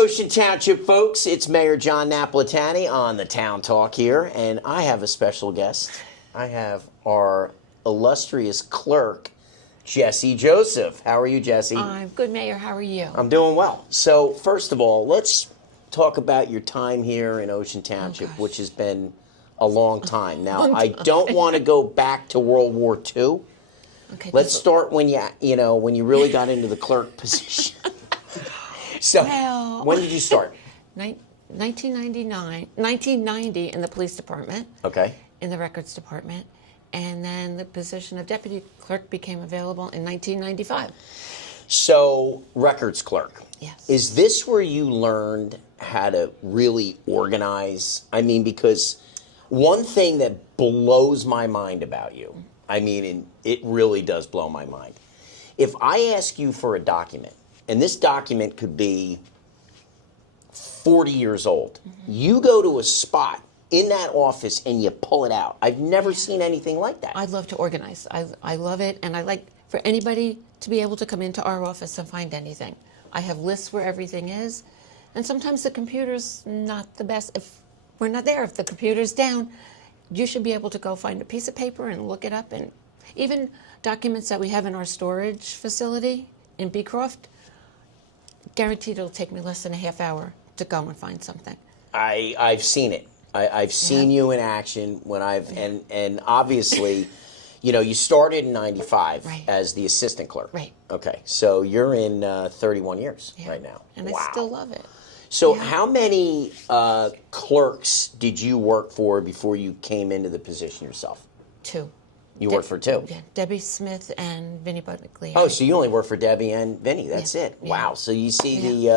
Ocean Township, folks. It's Mayor John Napolitani on the Town Talk here, and I have a special guest. I have our illustrious clerk, Jessie Joseph. How are you, Jessie? I'm good, Mayor. How are you? I'm doing well. So, first of all, let's talk about your time here in Ocean Township, which has been a long time. Now, I don't want to go back to World War II. Okay, Let's start when when you really got into the clerk position. So, when did you start? 1990 in the police department. Okay. In the records department. And then the position of deputy clerk became available in 1995. So, records clerk. Yes. Is this where you learned how to really organize? I mean, because one thing that blows my mind about you, I mean, and it really does blow my mind. If I ask you for a document, and this document could be 40 years old, you go to a spot in that office and you pull it out. I've never seen anything like that. I love to organize. I love it, and I like for anybody to be able to come into our office and find anything. I have lists where everything is, and sometimes the computer's not the best. If we're not there, if the computer's down, you should be able to go find a piece of paper and look it up. And even documents that we have in our storage facility in Beecroft, guaranteed it'll take me less than a half hour to go and find something. I've seen it. I've seen you in action when and obviously, you started in 95 as the assistant clerk. Right. Okay, so you're in 31 years right now. And I still love it. So how many clerks did you work for before you came into the position yourself? 2. You worked for 2? Yeah, Debbie Smith and Vinnie Buckley. Oh, so you only work for Debbie and Vinnie. That's it. Yeah. Wow. So you see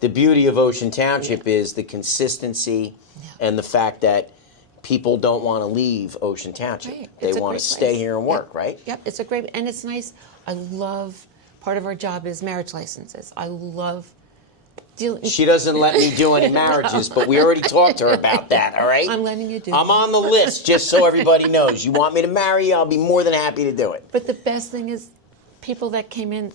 the beauty of Ocean Township is the consistency and the fact that people don't want to leave Ocean Township. Right. They want to stay here and work, right? Yep, it's a great, and it's nice. I love, part of our job is marriage licenses. I love dealing. She doesn't let me do any marriages, but we already talked to her about that, all right? I'm letting you do I'm on the list, just so everybody knows. You want me to marry you, I'll be more than happy to do it. But the best thing is people that came in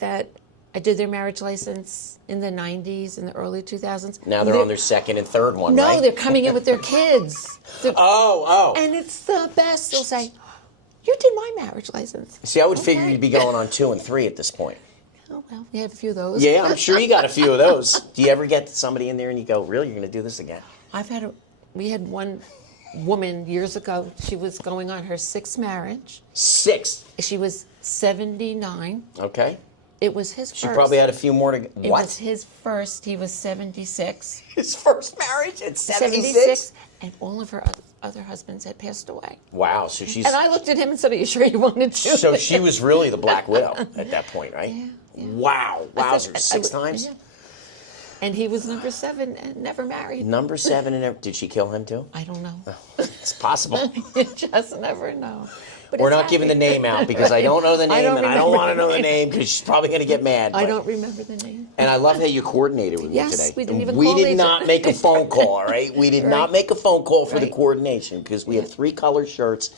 that I did their marriage license in the 90s, in the early 2000s. Now they're on their second and third one, no, right? No, they're coming in with their kids. Oh. And it's the best. They'll say, you did my marriage license. See, I would figure you'd be going on 2 and 3 at this point. Oh, well, we have a few of those. Yeah, I'm sure you got a few of those. Do you ever get somebody in there and you go, really, you're going to do this again? We had one woman years ago. She was going on her 6th marriage. 6th? She was 79. Okay. It was his first. She probably had a few more to go. It was his first. He was 76. His first marriage at 76? And all of her other husbands had passed away. Wow, so she's... And I looked at him and said, are you sure you wanted to? So she was really the Black Widow at that point, right? Yeah. Wow. Wowzer, 6 times? Yeah. And he was number 7 and never married. Number 7 and never... Did she kill him too? I don't know. Oh, it's possible. You just never know. But we're not giving the name out because I don't know the name and I don't want to know the name because she's probably going to get mad. I don't remember the name. And I love how you coordinated with me today. Yes, we didn't even we call did not make a phone call, all right? We did not make a phone call for the coordination because we have 3 color shirts.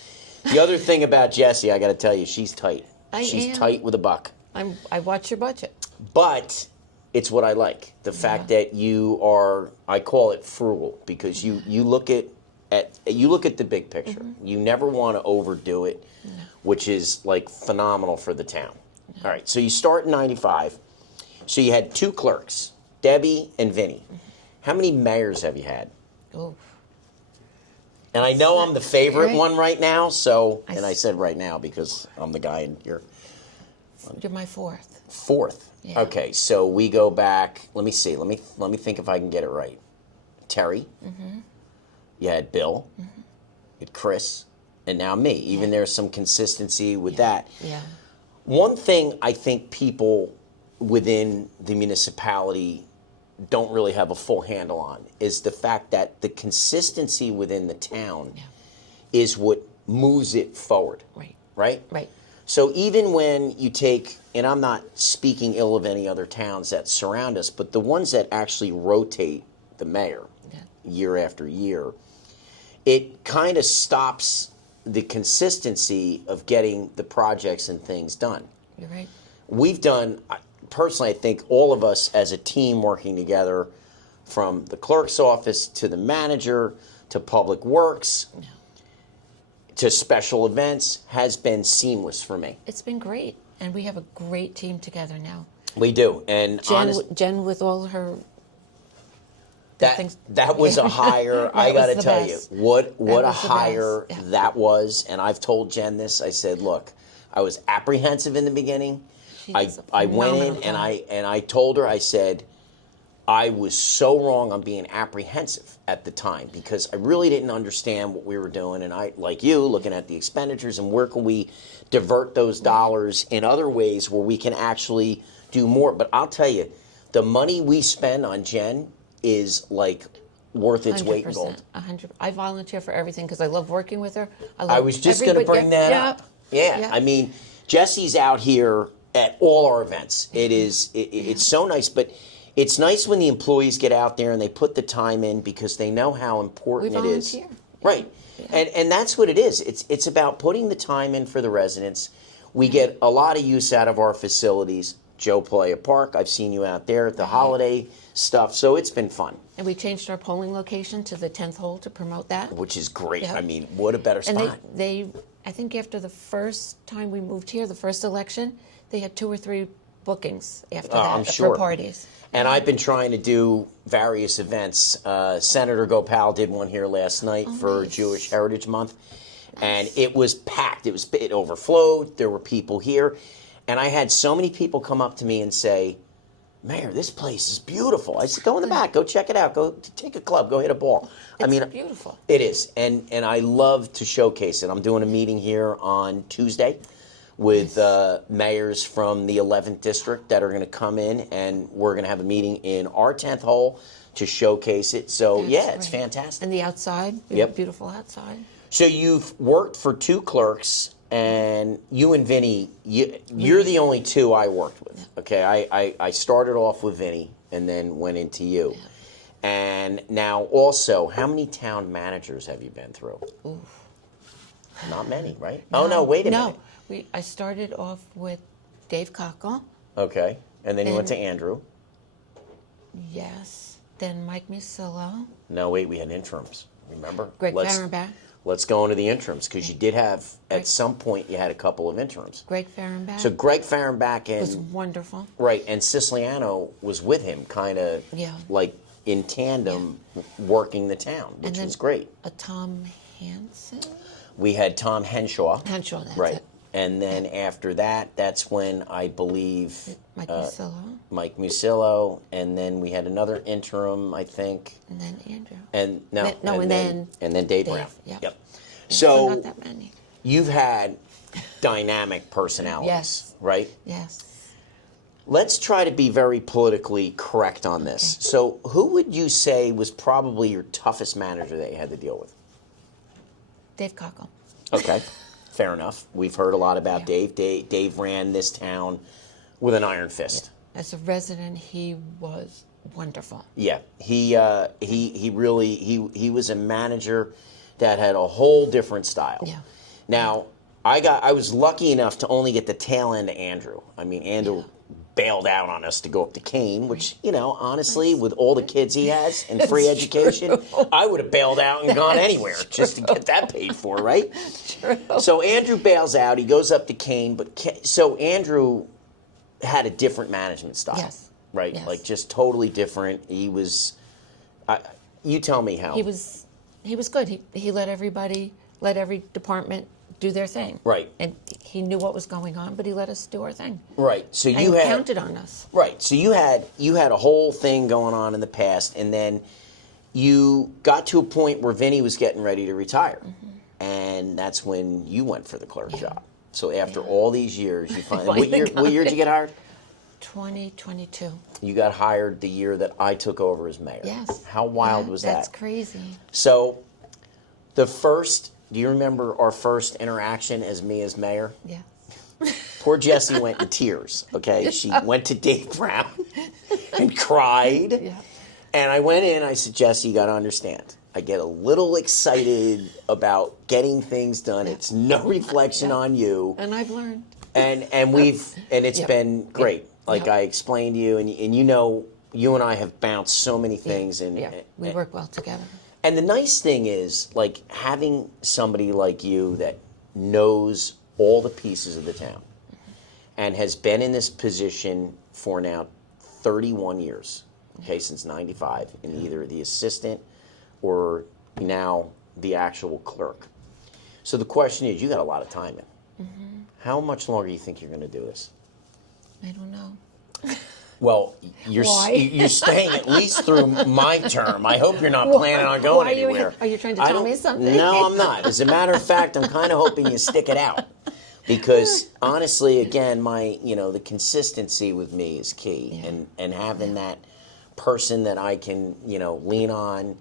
The other thing about Jessie, I got to tell you, she's tight. She's tight with a buck. I watch your budget. But it's what I like. The fact that you are, I call it frugal because you look at the big picture. You never want to overdo it, which is like phenomenal for the town. All right, so you start in 95. So you had 2 clerks, Debbie and Vinnie. How many mayors have you had? Oh. And I know I'm the favorite one right now, so, and I said right now because I'm the guy and you're my 4th. 4th. Yeah. Okay, so we go back, let me see, let me think if I can get it right. Terry. You had Bill, you had Chris, and now me. Even there's some consistency with that. Yeah. One thing I think people within the municipality don't really have a full handle on is the fact that the consistency within the town is what moves it forward. Right. Right? Right. So even when you take, and I'm not speaking ill of any other towns that surround us, but the ones that actually rotate the mayor year after year, it kind of stops the consistency of getting the projects and things done. You're right. We've done personally, I think all of us as a team working together, from the clerk's office to the manager to public works to special events, has been seamless for me. It's been great, and we have a great team together now. We do, and Jen with all her things. that was a hire. I got to tell you, what a hire that was. And I've told Jen this. I said, look, I was apprehensive in the beginning. I went in and I told her, I said, I was so wrong on being apprehensive at the time because I really didn't understand what we were doing. And I, like you, looking at the expenditures and where can we divert those dollars in other ways where we can actually do more. But I'll tell you, the money we spend on Jen is like worth its weight in gold. 100%. I volunteer for everything because I love working with her. I was just going to bring that up. Yeah, I mean, Jessie's out here at all our events. It's so nice, but it's nice when the employees get out there and they put the time in because they know how important it is. Right. And that's what it is. It's about putting the time in for the residents. We get a lot of use out of our facilities. Joe Playa Park, I've seen you out there at the holiday stuff, so it's been fun. And we changed our polling location to the 10th hole to promote that. Which is great. I mean, what a better spot. And they I think after the first time we moved here, the first election, they had 2 or 3 bookings after that I'm sure. for parties. And I've been trying to do various events. Senator Gopal did one here last night for Jewish Heritage Month, and it was packed. It overflowed. There were people here, and I had so many people come up to me and say, "Mayor, this place is beautiful." I said, "Go in the back. Go check it out. Go take a club. Go hit a ball." It's beautiful. It is, and I love to showcase it. I'm doing a meeting here on Tuesday with mayors from the 11th district that are going to come in, and we're going to have a meeting in our 10th hole to showcase it. So it's fantastic. And the outside, beautiful outside. So you've worked for 2 clerks, and you and Vinny, you're the only 2 I worked with. Okay, I started off with Vinny and then went into you. And now also, how many town managers have you been through? Oof. Not many, right? No, wait a minute. I started off with Dave Cockle. Okay, and then you went to Andrew. Yes. Then Mike Musillo. No, wait, we had interims. Remember? Greg Fahrenbach. Let's go into the interims because you did have at some point you had a couple of interims. Greg Fahrenbach. So Greg Fahrenbach was wonderful. Right, and Siciliano was with him, kind of like in tandem, working the town, which was great. A Tom Hansen. We had Tom Henshaw. Henshaw, that's right. it. And then after that, that's when I believe Mike Musillo. Mike Musillo, and then we had another interim, I think. And then Andrew. And then Dave Brown. Yep. So not that many. You've had dynamic personalities, right? Yes. Let's try to be very politically correct on this. So who would you say was probably your toughest manager that you had to deal with? Dave Cockle. Okay. Fair enough. We've heard a lot about Dave. Dave ran this town with an iron fist. Yeah. As a resident, he was wonderful. Yeah, he really was a manager that had a whole different style. Yeah. Now, I was lucky enough to only get the tail end of Andrew. I mean, Andrew bailed out on us to go up to Kane, which, honestly, with all the kids he has and free education, I would have bailed out and gone anywhere just to get that paid for, right? True. So Andrew bails out. He goes up to Kane. So Andrew had a different management style. Yes. Right? Yes. Like just totally different. He was, you tell me how. He was good. He let every department do their thing. Right. And he knew what was going on, but he let us do our thing. Right. So and you he had counted on us. Right. So you had a whole thing going on in the past, and then you got to a point where Vinny was getting ready to retire, and that's when you went for the clerk job. So after all these years, you finally what year did you get hired? 2022. You got hired the year that I took over as mayor. Yes. How wild was that? That's crazy. So do you remember our first interaction as me as mayor? Yeah. Poor Jessie went in tears, okay? She went to Dave Brown and cried. Yeah. And I went in, I said, Jessie, you got to understand. I get a little excited about getting things done. It's no reflection on you. And I've learned. And it's been great. like Yep. I explained to you, and you know, you and I have bounced so many things, and Yeah, we work well together. and the nice thing is, like, having somebody like you that knows all the pieces of the town and has been in this position for now 31 years, okay, since 95, in either the assistant or now the actual clerk. So the question is, you got a lot of time in. How much longer do you think you're going to do this? I don't know. Well, Why? you're staying at least through my term. I hope you're not planning on going Why anywhere. are you trying to I tell don't- me something? No, I'm not. As a matter of fact, I'm kind of hoping you stick it out. Because honestly, again, the consistency with me is key, Yeah. and having that person that I can, lean on,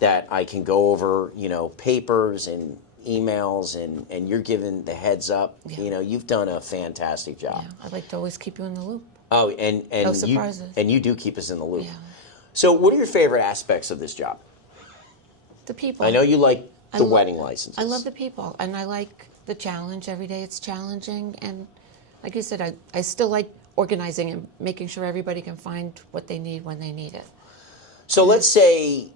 that I can go over, papers and emails, and you're giving the heads up. Yeah. You've done a fantastic job. Yeah, I'd like to always keep you in the loop. Oh, and No you surprises. and you do keep us in the loop. Yeah. So, what are your favorite aspects of this job? The people. I know you like I the lo- wedding licenses. I love the people, and I like the challenge. Every day it's challenging, and like you said, I still like organizing and making sure everybody can find what they need when they need it. So let's say,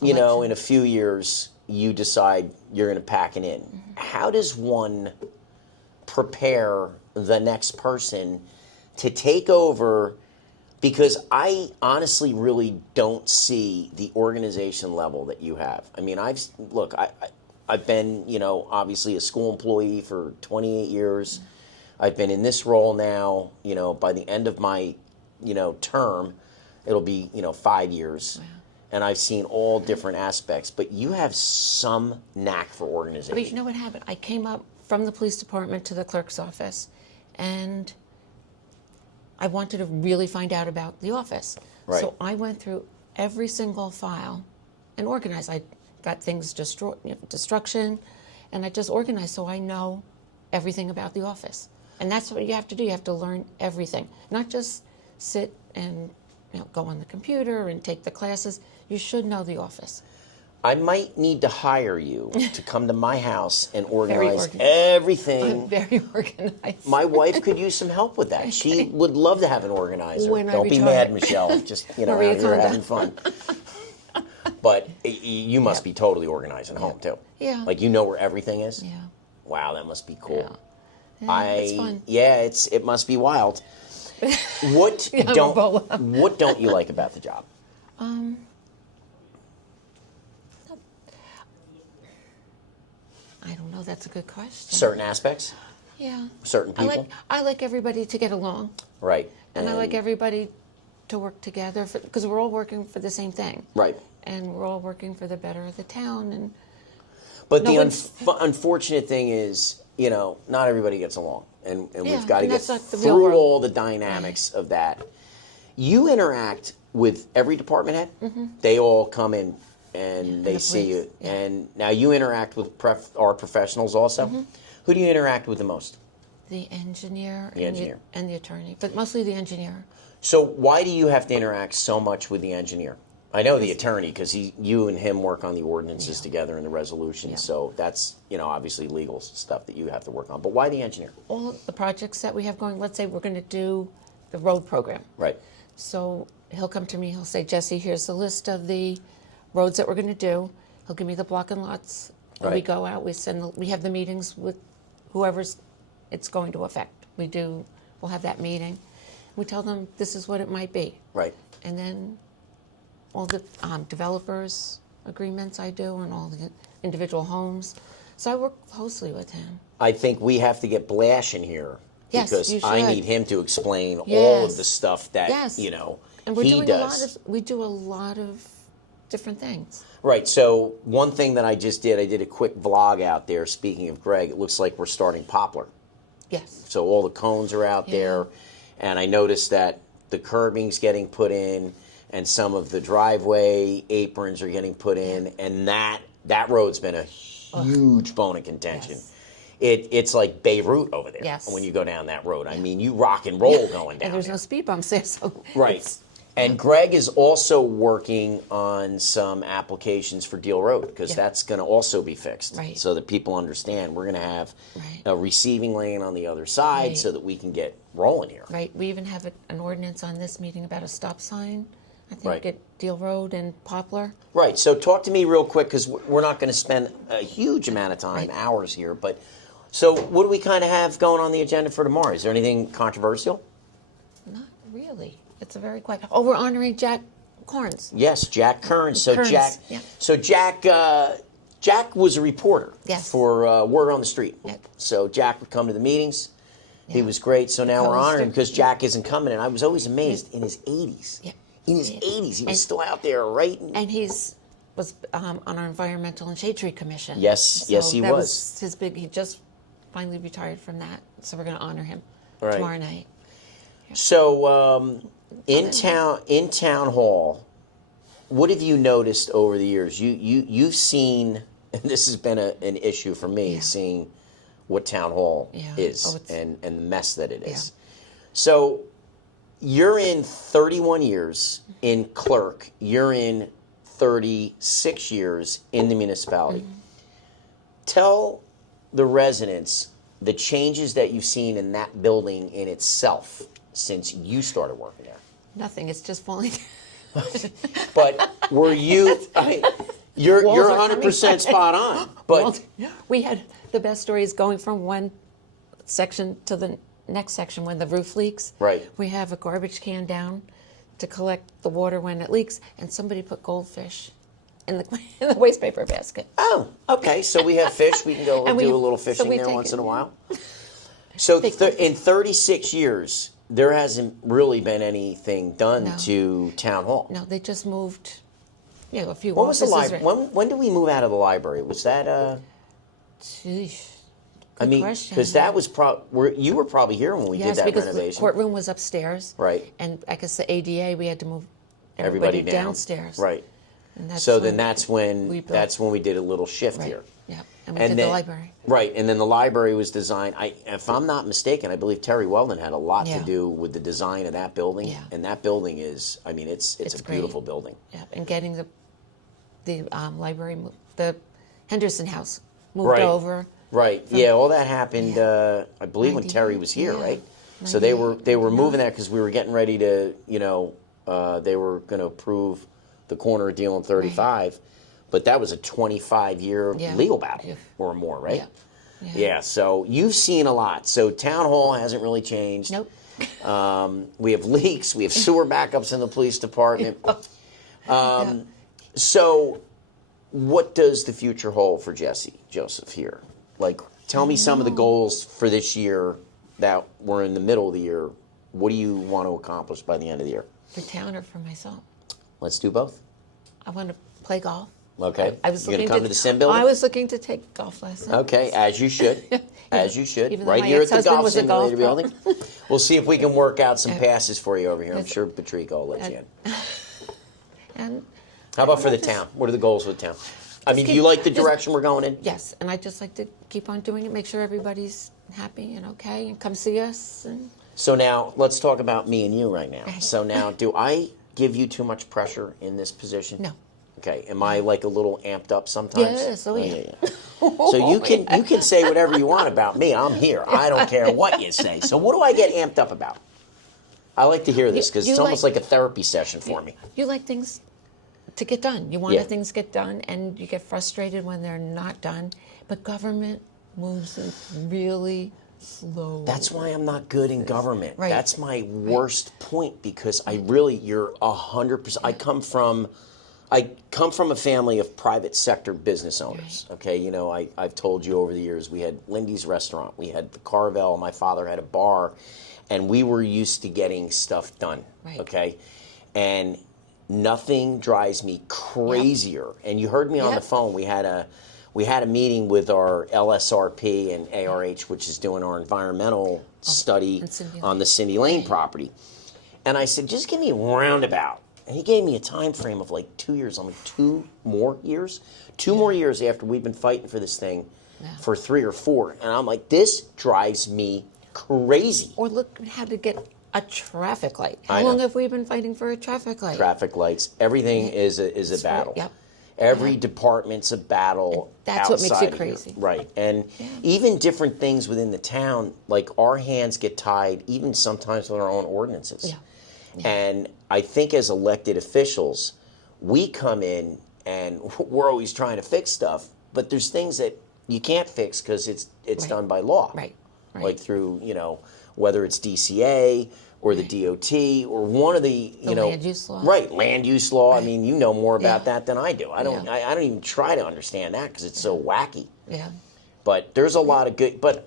Election. in a few years, you decide you're going to pack it in. How does one prepare the next person to take over? Because I honestly really don't see the organization level that you have. I mean, I've been, obviously a school employee for 28 years. I've been in this role now, by the end of my, term, it'll be, 5 years. Wow. And I've seen all different aspects, but you have some knack for organization. But you know what happened? I came up from the police department to the clerk's office, and I wanted to really find out about the office. Right. So I went through every single file and organized. I got things destruction, and I just organized so I know everything about the office. And that's what you have to do. You have to learn everything, not just sit and go on the computer and take the classes. You should know the office. I might need to hire you to come to my house and organize organized. everything. I'm very organized. My wife could use some help with that. She would love to have an organizer. When I Don't be retire. mad, Michelle. Just, out Maria here Kondo. having fun. But you must be totally organized at home, too. Yeah. Like, you know where everything is? Yeah. Wow, that must be cool. Yeah, it's fun. Yeah, it must be wild. What I'm a don't boa. what don't you like about the job? I don't know. That's a good question. Certain aspects, Yeah. certain people, I like everybody to get along, right? and I like everybody to work together because we're all working for the same thing, right. and we're all working for the better of the town. And But No the one's- unfortunate thing is, not everybody gets along, and Yeah, we've got to and get that's not the real through world. all the dynamics of that. You interact with every department head. They all come in and they the see police, you, yeah. and now you interact with our professionals also. Who do you interact with the most? the engineer, The engineer. and the attorney, but mostly the engineer. So why do you have to interact so much with the engineer? I know the attorney because you and him work on the ordinances together and the resolutions. Yeah. So that's obviously legal stuff that you have to work on. But why the engineer? All the projects that we have going. Let's say we're going to do the road program. Right. So he'll come to me, he'll say, Jessie, here's the list of the roads that we're going to do. He'll give me the block and lots. And we Right. go out, we have the meetings with whoever's it's going to affect. We'll have that meeting. We tell them this is what it might be. Right. And then all the developers agreements I do and all the individual homes. So I work closely with him. I think we have to get Blash in here Yes, because you I should. need him to explain all of Yes. the stuff that Yes. And we're he doing does. we do a lot of different things. Right. So one thing that I did a quick vlog out there. Speaking of Greg, it looks like we're starting Poplar. Yes. So all the cones are out there, and I noticed that the curbing's getting put in, and some of the driveway aprons are getting put in, and that road's been a huge bone of contention. Yes. It's like Beirut over there Yes. when you go down that road. I mean, you rock and roll going down And there's there. no speed bumps there, so Right. it's- And Greg is also working on some applications for Deal Road because that's going to also be fixed, Right. so that people understand we're going to have Right. a receiving lane on the other side, Right. so that we can get rolling here. Right. We even have an ordinance on this meeting about a stop sign. I think Right. at Deal Road and Poplar. Right. So talk to me real quick because we're not going to spend a huge amount of time, hours here. But so what do we kind of have going on the agenda for tomorrow? Is there anything controversial? Not really. It's a very quiet. Oh, we're honoring Jack Carnes. Yes, Jack Kearns. So Kearns, Jack. yeah. So Jack was a reporter Yes. for Word on the Street. Yep. So Jack would come to the meetings. He Yeah. was great. So now we're co-host honoring him of- because Jack isn't coming. And I was always amazed in his 80s. Yeah. In his Yeah. 80s, he was And- still out there writing. And was on our Environmental and Shade Tree Commission. Yes, yes, he that was. his big. He just finally retired from that, so we're going to honor him Right. tomorrow night. So in town hall, what have you noticed over the years? You've seen, and this has been an issue for me, Yeah. seeing what town hall Yeah. is Oh, it's- and the mess that it is. Yeah. So you're in 31 years in clerk. You're in 36 years in the municipality. Mm-hmm. Tell the residents the changes that you've seen in that building in itself since you started working there. Nothing. It's just falling. But were you? You're Walls are 100% coming. spot on. But Well, we had the best stories going from one section to the next section when the roof leaks. Right. We have a garbage can down to collect the water when it leaks, and somebody put goldfish in the waste paper basket. oh, okay. So we have fish. We can go And do we- a little so fishing we there take once it. in a while. So Big in 36 years, there hasn't really been anything done No. to town hall. No, they just moved. A few. When was the offices library? When did we move out of the library? Was that? Sheesh. I Good mean, question. because that was you were probably here when we Yes, did that because renovation. the courtroom was upstairs. Right. And I guess the ADA, we had to move Everybody everybody down. downstairs. Right. And that's So when then that's when we built- that's when we did a little shift Right. here. Yeah. And we did the library. Right, and then the library was designed. If I'm not mistaken, I believe Terry Weldon had a lot to Yeah. do with the design of that building. Yeah. And that building is, I mean, it's a great. beautiful building. Yeah. And getting the library, the Henderson House moved Right. over. Right. Yeah, all that happened. I believe when 98, Terry was here, yeah. right? So they were 98, moving that because we were getting ready to, they were going to approve the corner deal in 35, but that was a 25-year Yeah. legal battle Yeah. or more, right? Yeah. Yeah. So you've seen a lot. So town hall hasn't really changed. Nope. We have leaks. We have sewer backups in the police department. Yeah. So, what does the future hold for Jessie Joseph here? Like, tell me some of the goals for this year that we're in the middle of the year. What do you want to accomplish by the end of the year? For town or for myself? Let's do both. I want to play golf. Okay. I was You gonna looking come to the sim building? I was looking to take golf lessons. Okay, as you should. As you should. Even though Right my here at the ex-husband golf was a golf simulator pro. building. We'll see if we can work out some Yeah. passes for you over here. I'm Yes. sure Patrick will let you in. And How about for the town? What are the goals with town? I mean, do keep- you like the just- direction we're going in? yes, and I just like to keep on doing it, make sure everybody's happy and okay, and come see us. And So now let's talk about me and you right now. Okay. So now, do I give you too much pressure in this position? No. Okay. Am I like a little amped up sometimes? Yes, oh, yeah. So you can say whatever you want about me. I'm here. I don't care what you say. So what do I get amped up about? I like to hear this because You it's almost like- like a therapy session for me. you like things to get done. You want Yeah. things get done, and you get frustrated when they're not done. But government moves really slow. That's why I'm not good in government. Right. That's my worst point because you're 100%. I come from a family of private sector business owners. Okay, I've told you over the years we had Lindy's restaurant, we had the Carvel, my father had a bar, and we were used to getting stuff done. Right. Okay, and nothing drives me crazier. And you heard me on the Yep. phone. We had a meeting with our LSRP and ARH, which is doing our environmental study and Cindy on the Cindy Lane property. And I said, just give me a roundabout. And he gave me a time frame of like 2 years. I'm like, 2 more years? 2 more years after we've been fighting for this thing for 3 or 4. And I'm like, this drives me crazy. Or look how to get a traffic light. How I know. long have we been fighting for a traffic light? Traffic lights, everything is a battle. Yep. Every department's a battle. That's what makes outside it of here. crazy. Right. And even different things within the town, like our hands get tied, even sometimes with our own ordinances. Yeah. And I think as elected officials, we come in and we're always trying to fix stuff, but there's things that you can't fix because it's Right. done by law. Right. Like through, whether it's DCA or the DOT or one of the, land use law. Right, land use law. I mean, you know more about Yeah. that than I do. I don't. Yeah. I don't even try to understand that because it's so wacky. Yeah. But there's a lot of good. But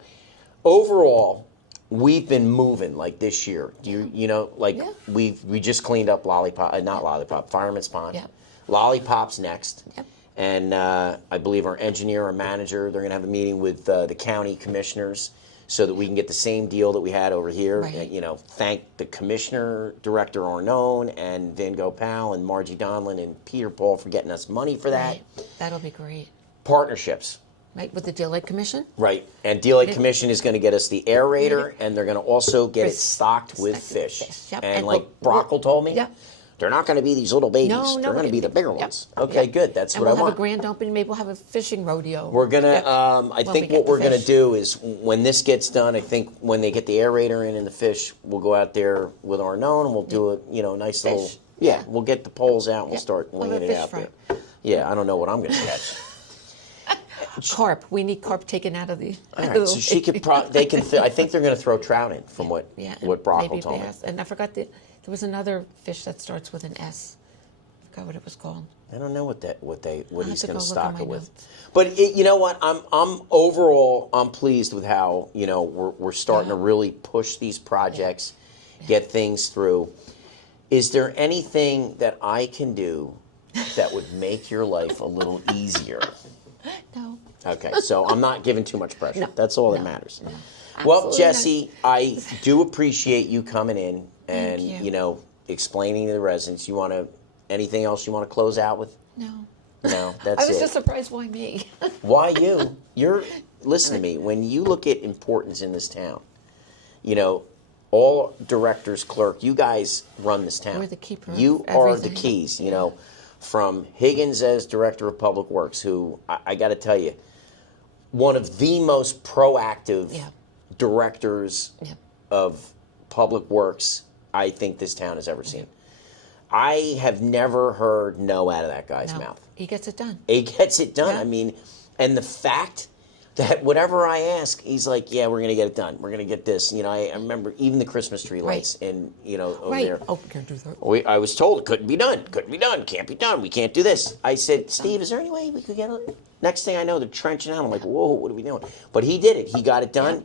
overall, we've been moving like this year. Yeah. we just cleaned up not Lollipop, Fireman's Pond. Yeah. Lollipop's next. Yep. And I believe our engineer or manager, they're going to have a meeting with the county commissioners so that we can get the same deal that we had over here. Right. Thank the commissioner, Director Arnone, and Van Gogh Powell, and Margie Donlin, and Peter Paul for getting us money for that. Right. That'll be great. Partnerships. Right, with the Deal Lake Commission? Right. And Deal Lake Commission is going to get us the aerator, and they're going to also get it With- stocked with stocked with fish. fish, yep. And And like we'll- Brockle told me, Yeah. they're not going to be these little babies. No, they're going to be the bigger Yep. ones. Okay, Yep. good. That's And what we'll I have want. a grand opening. Maybe we'll have a fishing rodeo. We're gonna. Yep. I When we think get what the we're gonna fish. do is when this gets done, I think when they get the aerator in and the fish, we'll go out there with our known and we'll do a nice little. Fish. Yeah, we'll get the poles out and we'll Yep. start We'll have winging a it fish out fry. there. Yeah, I don't know what I'm gonna catch. Carp. We need carp taken out of the. All right, so she could. They can. I think they're gonna throw trout in, from what Yeah. what Brockle maybe told me. bass. And I forgot there was another fish that starts with an S. I forgot what it was called. I don't know what I'll he's have to going go to look stock on my it with. notes. But you know what? I'm overall I'm pleased with how we're starting to really push these projects, get things through. Is there anything that I can do that would make your life a little easier? No. Okay, so I'm not giving too much pressure. No, That's all that no, matters. no. Well, Absolutely Jessie, I do appreciate you coming in and Thank you. explaining to the residents. Anything else you want to close out with? No. No, that's I was it. just surprised why me. Why you? Listen to me. When you look at importance in this town, all directors, clerk, you guys run this town. We're the keeper of You are the everything. keys. From Higgins as director of public works, who I got to tell you, one of the most proactive Yeah. directors Yep. of public works I think this town has ever seen. I have never heard no out of that guy's No. mouth. He gets it done. He gets it done. Yeah. I mean, and the fact that whatever I ask, he's like, yeah, we're going to get it done. We're going to get this. I remember even the Christmas tree lights over Right. there. Oh, we can't do that. I was told it couldn't be done. Couldn't be done. Can't be done. We can't do this. I said, Steve, is there any way we could get it? Next thing I know, they're trenching out. I'm like, whoa, what are we doing? But he did it. He got it done. Yeah.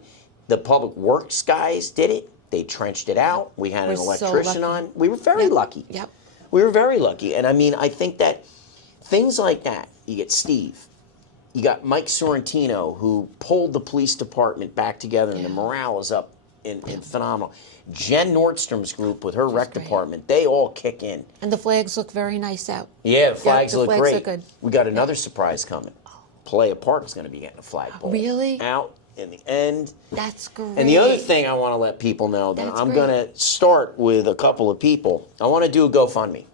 The public works guys did it. They trenched it out. We had an We're so electrician lucky. on. We were very Yep. lucky. Yep. We were very lucky. And I mean, I think that things like that, you get Steve, you got Mike Sorrentino, who pulled the police department back together, and the Yeah. morale is up in phenomenal. Jen Nordstrom's group with her rec great. department, they all kick in. And the flags look very nice out. Yeah, the flags the look flags great. look good. We got another surprise coming. Playa Park is going to be getting a flagpole. Really? Out in the end. That's great. And the other thing I want to let people know that That's I'm great. going to start with a couple of people. I want to do a GoFundMe.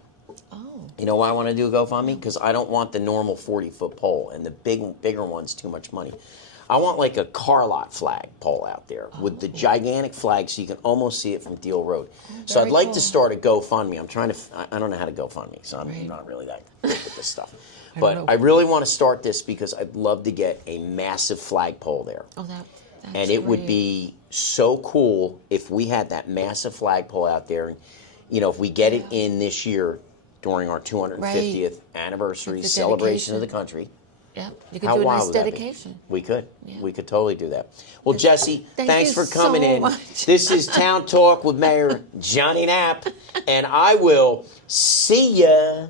Oh. You know why I want to do a GoFundMe? Because I don't want the normal 40-foot pole and the bigger one's too much money. I want like a car lot flag pole out there with the gigantic flag so you can almost see it from Deal Road. So I'd very like cool. to start a GoFundMe. I'm trying to, I don't know how to GoFundMe, so I'm Right. not really that good with this stuff. don't But know. I really want to start this because I'd love to get a massive flagpole there. Oh, that's And it would great. be so cool if we had that massive flagpole out there. And, if we get it in this year during our 250th anniversary Like the celebration of the dedication. country. Yeah, you could How do a wild nice would that be? dedication. We could. Yeah. We could totally do that. Well, Jessie, Thank thanks you for coming so in. much. This is Town Talk with Mayor Johnny Knapp, and I will see ya.